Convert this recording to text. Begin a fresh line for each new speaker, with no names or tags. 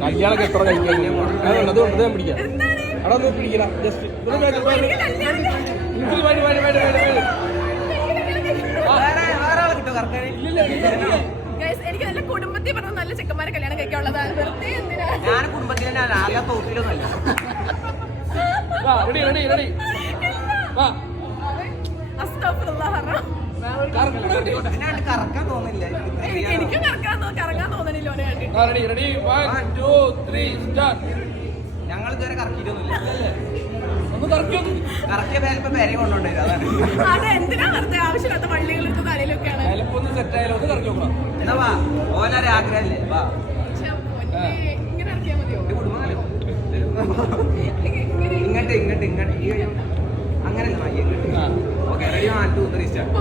കല്യാണൊക്കെ എത്ര കഴിക്കാൻ അതുകൊണ്ട് ഇത് ഞാൻ പിടിക്കാം. അവിടെ ഒന്ന് പിടിക്കില്ല ജസ്റ്റ്
എനിക്ക് നല്ല കുടുംബത്തിൽ പറഞ്ഞ നല്ല ചെക്കന്മാരെ കല്യാണം കഴിക്കാനുള്ളതാണ് വെറുതെ എന്തിനാ?
ഞാൻ കുടുംബത്തിൽ ആകെ. അതിനായിട്ട് കറക്കാൻ തോന്നില്ല
ready ready one two three start
ഞങ്ങൾ ഇതുവരെ കറക്കിയിട്ടൊന്നുമില്ല
ഒന്ന് കറക്കി
കറക്കിയ പേരിപ്പോ പേരെ കൊണ്ടുപോയി അതാണ്.
അത് എന്തിനാ വെറുതെ ആവശ്യമില്ലാത്ത വള്ളികളൊക്കെ തലയിലൊക്കെയാണ്?
ചിലപ്പോ ഒന്ന് സെറ്റ് ആയാലും ഒന്ന് കറക്കി
എന്നാ വാ ഓനൊരു ആഗ്രഹമല്ലേ വാ.
ഇങ്ങനെ ഇറക്കിയാൽ മതിയോ?
ഇങ്ങോട്ട് ഇങ്ങോട്ട്. ഇങ്ങോട്ട്. അങ്ങനെയല്ല ഇങ്ങോട്ട്. Okay ready one two three start